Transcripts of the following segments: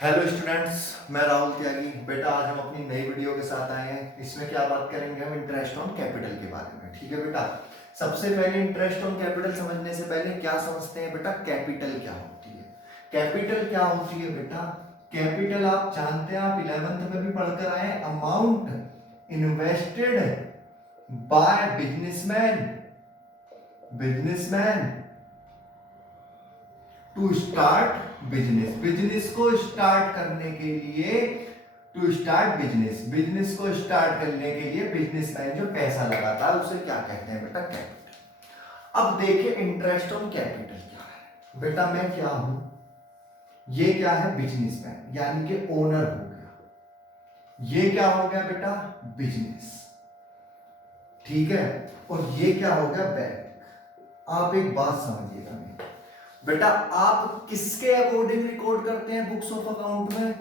Hello students, मैं राहुल त्यागी। बेटा आज हम अपनी नई वीडियो के साथ आए हैं। इसमें क्या बात करेंगे हम इंटरेस्ट ऑन कैपिटल के बारे में। ठीक है बेटा, सबसे पहले इंटरेस्ट ऑन कैपिटल समझने से पहले क्या समझते हैं बेटा, कैपिटल क्या होती है। कैपिटल क्या होती है बेटा, कैपिटल आप जानते हैं, आप 11th में भी पढ़कर आए, amount invested by businessman businessman to start business. Business को स्टार्ट करने के लिए, टू स्टार्ट बिजनेस, बिजनेस को स्टार्ट करने के लिए बिजनेसमैन जो पैसा लगाता है उसे क्या कहते हैं बेटा, कैपिटल। अब देखिए इंटरेस्ट ऑन कैपिटल क्या है बेटा। मैं क्या हूं, ये क्या है, बिजनेसमैन यानी कि ओनर हो गया। ये क्या हो गया बेटा, बिजनेस। ठीक है, और ये क्या हो गया, बैंक। आप एक बात समझिएगा बेटा, आप किसके अकॉर्डिंग रिकॉर्ड करते हैं बुक्स ऑफ अकाउंट में।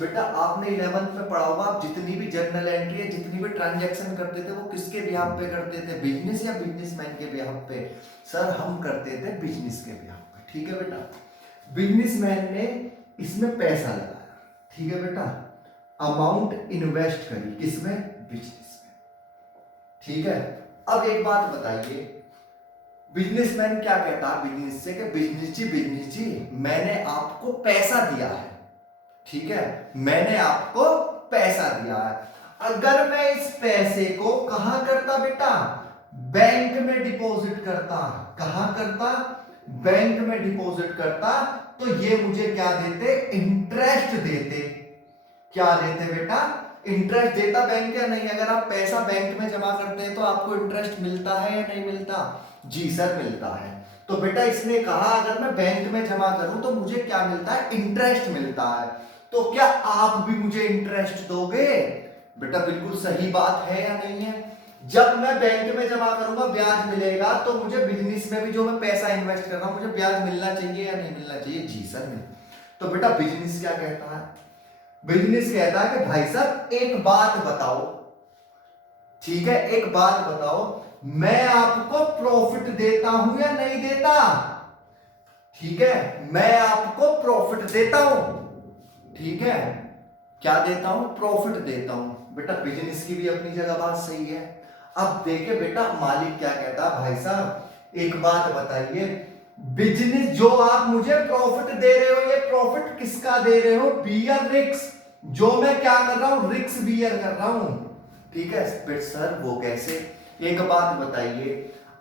बेटा आपने 11th में पढ़ा होगा, आप जितनी भी जर्नल एंट्री है, जितनी भी ट्रांजैक्शन करते थे वो किसके बिहाफ पे करते थे, बिजनेस या बिजनेसमैन के बिहाफ पे। सर हम करते थे बिजनेस के बिहाफ पे। ठीक है बेटा, बिजनेसमैन ने इसमें पैसा लगाया। ठीक है बेटा, अमाउंट इन्वेस्ट करी किसमें, बिजनेस में। ठीक है, अब एक बात बताइए, बिजनेसमैन क्या कहता है बिजनेस से कि बिजनेस जी मैंने आपको पैसा दिया है। ठीक है, मैंने आपको पैसा दिया है। अगर मैं इस पैसे को कहां करता बेटा, बैंक में डिपॉजिट करता। कहां करता, बैंक में डिपॉजिट करता, तो ये मुझे क्या देते, इंटरेस्ट देते। क्या देते बेटा, इंटरेस्ट देता बैंक या नहीं। अगर आप पैसा बैंक में जमा करते हैं तो आपको इंटरेस्ट मिलता है या नहीं मिलता, जी सर मिलता है। तो बेटा इसने कहा अगर मैं बैंक में जमा करूं तो मुझे क्या मिलता है, इंटरेस्ट मिलता है। तो क्या आप भी मुझे इंटरेस्ट दोगे बेटा, बिल्कुल सही बात है या नहीं है। जब मैं बैंक में जमा करूंगा ब्याज मिलेगा, तो मुझे बिजनेस में भी जो मैं पैसा इन्वेस्ट कर रहा हूं मुझे ब्याज मिलना चाहिए या नहीं मिलना चाहिए, जी सर मिल। तो बेटा बिजनेस क्या कहता है, बिजनेस कहता है कि भाई साहब एक बात बताओ। ठीक है, एक बात बताओ, मैं आपको प्रॉफिट देता हूं या नहीं देता। ठीक है, मैं आपको प्रॉफिट देता हूं। ठीक है, क्या देता हूं, प्रॉफिट देता हूं। बेटा बिजनेस की भी अपनी जगह बात सही है। अब देखे बेटा मालिक क्या कहता है, भाई साहब एक बात बताइए, बिजनेस जो आप मुझे प्रॉफिट दे रहे हो, ये प्रॉफिट किसका दे रहे हो, बियर रिक्स। जो मैं क्या कर रहा हूं, रिक्स बियर कर रहा हूं। ठीक है सर, वो कैसे, एक बात बताइए,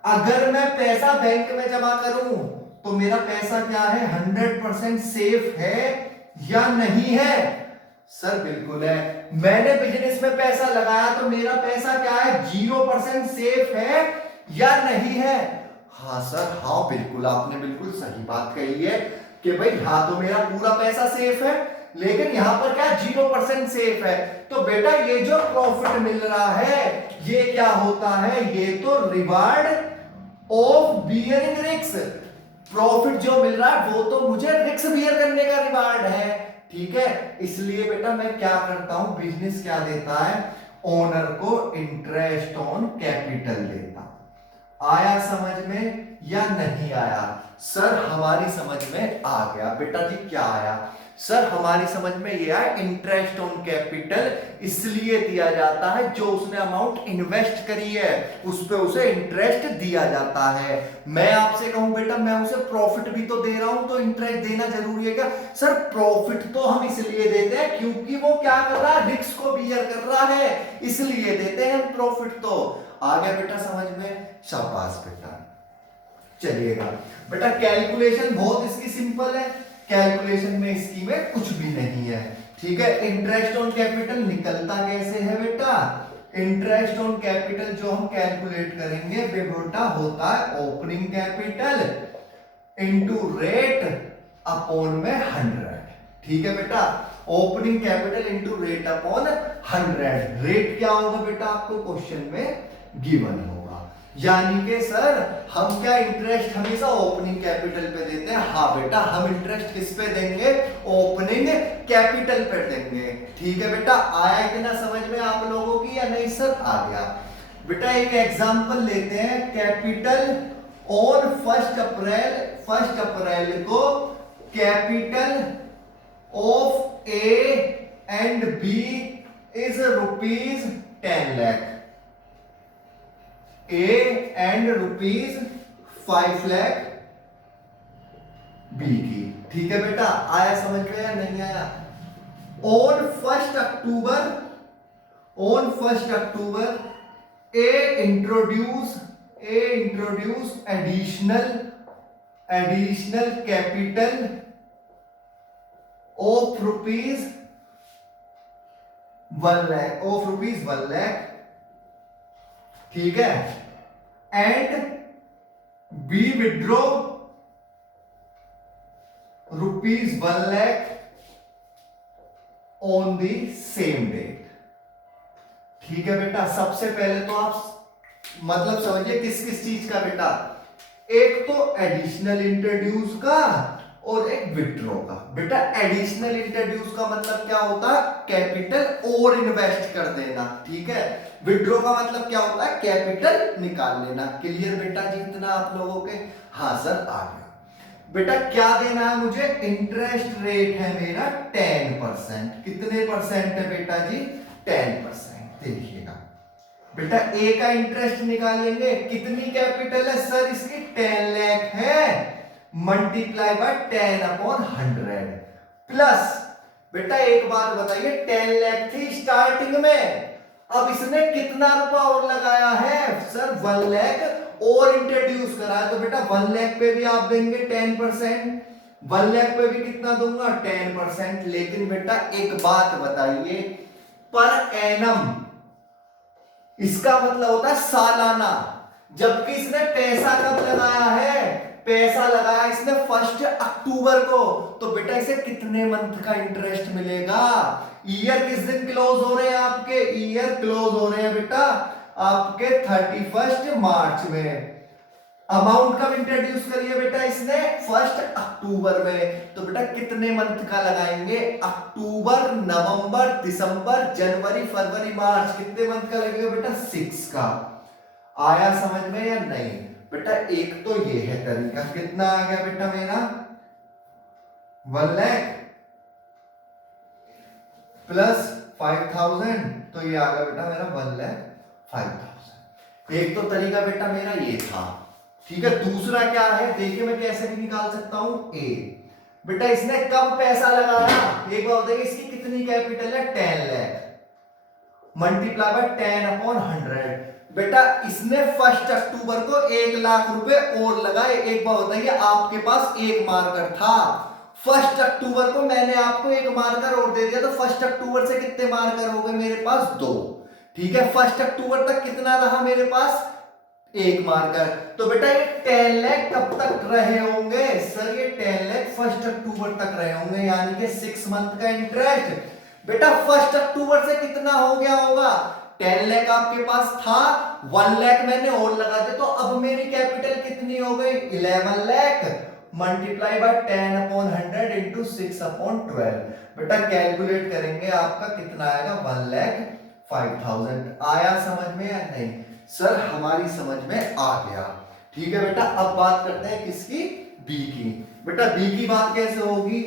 अगर मैं पैसा बैंक में जमा करूं तो मेरा पैसा क्या है, 100% सेफ है या नहीं है। सर बिल्कुल है। मैंने बिजनेस में पैसा लगाया तो मेरा पैसा क्या है, 0% सेफ है या नहीं है। हाँ सर, हाँ बिल्कुल, आपने बिल्कुल सही बात कही है कि भाई हाँ तो मेरा पूरा पैसा सेफ है, लेकिन यहां पर क्या 0% सेफ है। तो बेटा ये जो प्रॉफिट मिल रहा है ये क्या होता है, ये तो reward of bearing risk. Profit जो मिल रहा है वो तो मुझे रिस्क बियर करने का रिवार्ड है। ठीक है, इसलिए बेटा मैं क्या करता हूं, बिजनेस क्या देता है, ओनर को इंटरेस्ट ऑन कैपिटल देता। आया समझ में या नहीं आया। सर हमारी समझ में आ गया। बेटा जी क्या आया, सर हमारी समझ में यह आया, इंटरेस्ट ऑन कैपिटल इसलिए दिया जाता है जो उसने अमाउंट इन्वेस्ट करी है उस पे उसे इंटरेस्ट दिया जाता है। मैं आपसे कहूं बेटा मैं उसे प्रॉफिट भी तो दे रहा हूं, तो इंटरेस्ट देना जरूरी है क्या। सर प्रॉफिट तो हम इसलिए देते हैं क्योंकि वो क्या कर रहा है, रिस्क को बियर कर रहा है, इसलिए देते हैं प्रॉफिट। तो आ गया बेटा समझ में, शाबाश बेटा। चलिएगा बेटा, कैलकुलेशन बहुत इसकी सिंपल है, कैलकुलेशन में इसकी में कुछ भी नहीं है। ठीक है, इंटरेस्ट ऑन कैपिटल निकलता कैसे है बेटा, इंटरेस्ट ऑन कैपिटल जो हम कैलकुलेट करेंगे वे बेटा होता है opening capital into rate upon में 100। ठीक है बेटा, opening capital into rate upon 100। Rate क्या होगा बेटा, आपको क्वेश्चन में गिवन होगा। यानी कि सर हम क्या इंटरेस्ट हमेशा ओपनिंग कैपिटल पे देते हैं। हाँ बेटा, हम इंटरेस्ट किस पे देंगे, ओपनिंग कैपिटल पे देंगे। ठीक है बेटा, आया इतना समझ में आप लोगों की या नहीं। सर आ गया बेटा। एक एग्जांपल लेते हैं, कैपिटल ऑन 1 अप्रैल को capital of A and B is rupees 10 lakh, A and rupees 5 lakh B की। ठीक है बेटा, आया समझ में या नहीं आया? On 1 October, on 1 October A introduce additional capital of rupees 1 lakh, ठीक है, and B withdraw rupees 1 lakh on the same date. ठीक है बेटा, सबसे पहले तो आप मतलब समझिए किस किस चीज का बेटा, एक तो एडिशनल इंट्रोड्यूस का और एक विड्रॉ का। बेटा एडिशनल इंट्रोड्यूस का मतलब क्या होता है? कैपिटल और इन्वेस्ट कर देना, ठीक है। विड्रॉ का मतलब क्या होता है? कैपिटल निकाल लेना। क्लियर बेटा जी इतना आप लोगों के? हाँ सर आ गया। बेटा क्या देना है मुझे? इंटरेस्ट रेट है मेरा 10%। कितने परसेंट है बेटा जी? 10%। देखिएगा बेटा ए का इंटरेस्ट निकालेंगे, कितनी कैपिटल है सर इसकी? 10 लाख है, मल्टीप्लाई बाय 10/100 प्लस, बेटा एक बात बताइए, 10 लाख थी स्टार्टिंग में, अब इसने कितना रुपया और लगाया है सर? 1 लाख और इंट्रोड्यूस करा है, तो बेटा 1 लाख पे भी आप देंगे 10%, 1 लाख पे भी कितना दूंगा? 10%। लेकिन बेटा एक बात बताइए, पर एनम इसका मतलब होता है सालाना, जबकि इसने पैसा कब लगाया है? पैसा लगाया इसने 1 अक्टूबर को, तो बेटा इसे कितने मंथ का इंटरेस्ट मिलेगा? ईयर किस दिन क्लोज हो रहे हैं आपके? ईयर क्लोज हो रहे हैं बेटा आपके 31 मार्च में। अमाउंट कब इंट्रोड्यूस करिए बेटा इसने? 1 अक्टूबर में, तो बेटा कितने मंथ का लगाएंगे? अक्टूबर, नवंबर, दिसंबर, जनवरी, फरवरी, मार्च, कितने मंथ का लगेगा बेटा? 6 का। आया समझ में या नहीं? बेटा एक तो ये है तरीका। कितना आ गया बेटा मेरा? 1 लाख प्लस 5000, तो ये आ गया बेटा मेरा 1,05,000। एक तो तरीका बेटा मेरा ये था, ठीक है। दूसरा क्या है देखिए, मैं कैसे भी निकाल सकता हूं। ए बेटा इसने कब पैसा लगाया? एक बार बताइए, इसकी कितनी कैपिटल है? 10 लाख, मल्टीप्लाई बाय 10/100। बेटा इसने 1 अक्टूबर को 1 लाख रुपए और लगाए। एक बार बताइए, आपके पास एक मार्कर था, 1 अक्टूबर को मैंने आपको एक मार्कर और दे दिया, तो 1 अक्टूबर से कितने मार्कर हो गए मेरे पास? 2। ठीक है, 1 अक्टूबर तक कितना रहा मेरे पास? एक मार्कर। तो बेटा ये 10 लाख कब तक रहे होंगे सर? ये 10 लाख 1 अक्टूबर तक रहे होंगे, यानी कि 6 मंथ का इंटरेस्ट। बेटा 1 अक्टूबर से कितना हो गया होगा? 10 लाख आपके पास था, 1 लाख मैंने और लगा दिया, तो अब मेरी कैपिटल कितनी हो गई? 11 लाख, मल्टीप्लाई बाय 10/100 इंटू 6/12। बेटा कैलकुलेट करेंगे, आपका कितना आएगा? 1,05,000। आया समझ में या नहीं? सर हमारी समझ में आ गया। ठीक है बेटा, अब बात करते हैं किसकी? बी की। बेटा बी की बात कैसे होगी?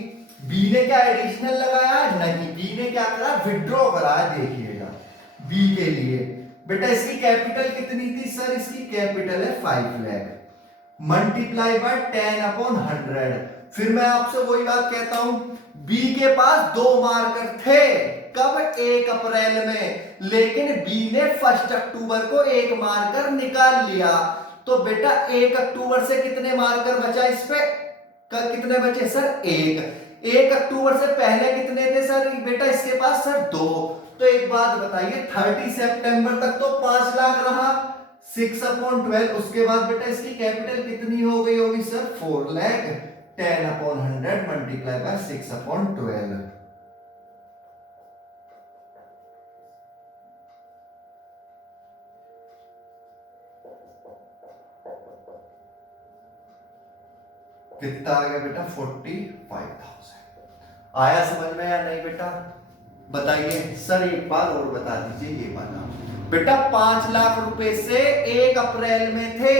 बी ने क्या एडिशनल लगाया? नहीं, बी ने क्या करा? विड्रॉ करा। देखिएगा बी के लिए बेटा इसकी कैपिटल कितनी थी सर? इसकी कैपिटल है 5 लाख, मल्टीप्लाई बाय 10/100। फिर मैं आपसे वही बात कहता हूं, बी के पास 2 मार्कर थे, कब? 1 अप्रैल में, लेकिन बी ने 1 अक्टूबर को एक मार्कर निकाल लिया, तो बेटा 1 अक्टूबर से कितने मार्कर बचा इस पे? कितने बचे सर? 1 अक्टूबर से पहले कितने थे सर बेटा इसके पास? सर 2। तो एक बात बताइए, 30 सितंबर तक तो 5 लाख रहा, 6/12। उसके बाद बेटा इसकी कैपिटल कितनी हो गई होगी सर? 4 lakh, 10/100 multiply by 6/12। कितना आ गया बेटा? 45,000। आया समझ में या नहीं बेटा? बताइए सर, एक बार और बता दीजिए ये वाला। बेटा 5 लाख रुपए से 1 अप्रैल में थे,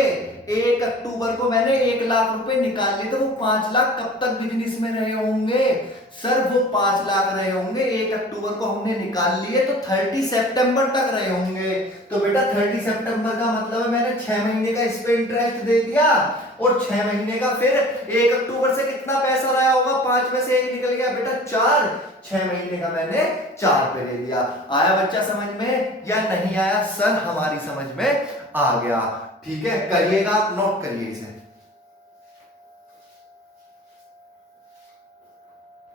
1 अक्टूबर को मैंने 1 लाख रुपए निकाल लिए, तो वो 5 लाख कब तक बिजनेस में रहे होंगे? सर वो 5 लाख रहे होंगे, 1 अक्टूबर को हमने निकाल लिए तो 30 सितंबर तक रहे होंगे। तो बेटा 30 सितंबर का मतलब है मैंने 6 महीने का इस पे इंटरेस्ट दे दिया, और 6 महीने का फिर 1 अक्टूबर से कितना पैसा रहा होगा, 5 में से 1 निकल गया बेटा 4, 6 महीने का मैंने 4 पे ले लिया। आया बच्चा समझ में या नहीं आया? सर हमारी समझ में आ गया। ठीक है, करिएगा, आप नोट करिए इसे।